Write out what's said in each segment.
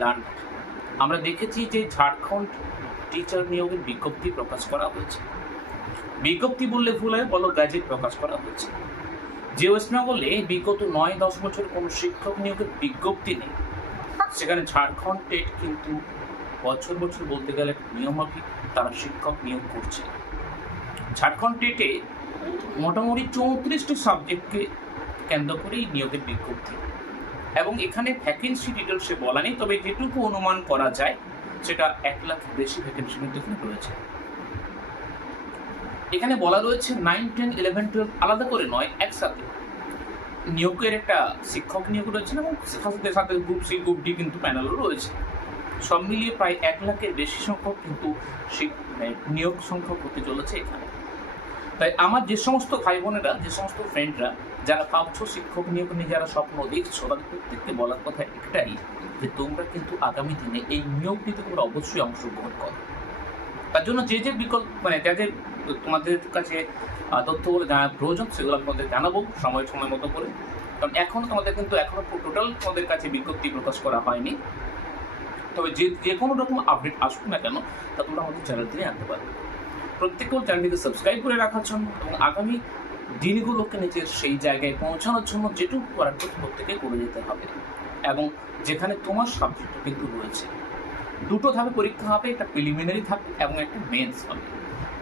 Learner. আমরা দেখেছি যে ঝাড়খণ্ড টিচার নিয়োগের বিজ্ঞপ্তি প্রকাশ করা হয়েছে। বিজ্ঞপ্তি বললে ভুল হয়, বলো গ্যাজেট প্রকাশ করা হয়েছে। যে ওয়েস্ট বেঙ্গলে বিগত 9-10 বছর কোনো শিক্ষক নিয়োগের বিজ্ঞপ্তি নেই, সেখানে ঝাড়খণ্ড টেট কিন্তু বছর বছর বলতে গেলে নিয়মাফিক তারা শিক্ষক নিয়োগ করছে। ঝাড়খণ্ড টেটে মোটামুটি 34টি সাবজেক্টকে কেন্দ্র করেই নিয়োগের বিজ্ঞপ্তি, এবং এখানে ভ্যাকেন্সি ডিটেলসে বলা নেই, তবে যেটুকু অনুমান করা যায় সেটা 1 লাখের বেশি ভ্যাকেন্সি কিন্তু এখানে রয়েছে। এখানে বলা রয়েছে 9, 10, 11, 12 আলাদা করে নয়, একসাথে নিয়োগের একটা শিক্ষক নিয়োগ রয়েছে, এবং সাথে সাথে গ্রুপ সি গ্রুপ ডি কিন্তু প্যানেলও রয়েছে। সব মিলিয়ে প্রায় 1 লাখের বেশি সংখ্যক কিন্তু নিয়োগ সংখ্যক হতে চলেছে এখানে। তাই আমার যে সমস্ত ভাই বোনেরা, যে সমস্ত ফ্রেন্ডরা যারা ভাবছো শিক্ষক নিয়োগ নিয়ে যারা স্বপ্ন দেখছো, তাদের প্রত্যেককে বলার কথা একটাই, যে তোমরা কিন্তু আগামী দিনে এই নিয়োগটিতে তোমরা অবশ্যই অংশগ্রহণ করো। তার জন্য যে যে বিকল্প যাদের তোমাদের কাছে তথ্যগুলো জানার প্রয়োজন, সেগুলো আমি তোমাদের জানাবো সময় মতো করে। কারণ এখনও তোমাদের কিন্তু টোটাল তোমাদের কাছে বিজ্ঞপ্তি প্রকাশ করা হয়নি। তবে যে কোনো রকম আপডেট আসুক না কেন, তা তোমরা আমাদের চ্যানেল থেকে আনতে পারবে। প্রত্যেকেও চ্যানেলটিকে সাবস্ক্রাইব করে রাখার জন্য এবং আগামী দিনগুলোকে নিজের সেই জায়গায় পৌঁছানোর জন্য যেটুকু করার প্রত্যেকে করে যেতে হবে। এবং যেখানে তোমার সাবজেক্ট কিন্তু রয়েছে, দুটো ধাপে পরীক্ষা হবে, একটা প্রিলিমিনারি থাকবে এবং একটা মেন্স হবে।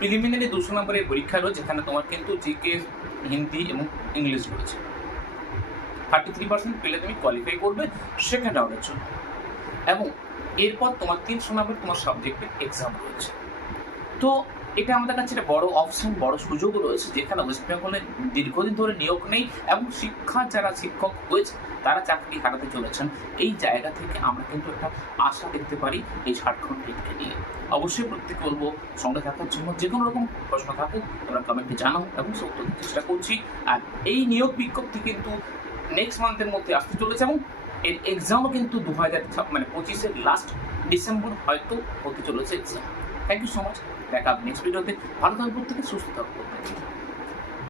প্রিলিমিনারি 200 নম্বরের পরীক্ষা রয়েছে, যেখানে তোমার কিন্তু জিকে, হিন্দি এবং ইংলিশ রয়েছে। 33% পেলে তুমি কোয়ালিফাই করবে সেকেন্ড রাউন্ডের জন্য, এবং এরপর তোমার 300 নম্বর তোমার সাবজেক্টের এক্সাম রয়েছে। তো এটা আমাদের কাছে একটা বড় অপশন, বড় সুযোগও রয়েছে, যেখানে ওয়েস্ট বেঙ্গলে দীর্ঘদিন ধরে নিয়োগ নেই এবং যারা শিক্ষক হয়েছে তারা চাকরি হারাতে চলেছেন। এই জায়গা থেকে আমরা কিন্তু একটা আশা দেখতে পারি এই ঝাড়খণ্ড টেটকে নিয়ে। অবশ্যই প্রত্যেকে বলবো সঙ্গে থাকার জন্য। যে কোনো রকম প্রশ্ন থাকুক তোমরা কমেন্টে জানাও এবং সে উত্তর দিতে চেষ্টা করছি। আর এই নিয়োগ বিজ্ঞপ্তি কিন্তু নেক্সট মান্থের মধ্যে আসতে চলেছে, এবং এর এক্সামও কিন্তু 2025-এর লাস্ট ডিসেম্বর হয়তো হতে চলেছে exam. Thank you so much. দেখা নেক্সট ভিডিওতে। ভালো থাকবে, প্রত্যেকে সুস্থ থাকবে।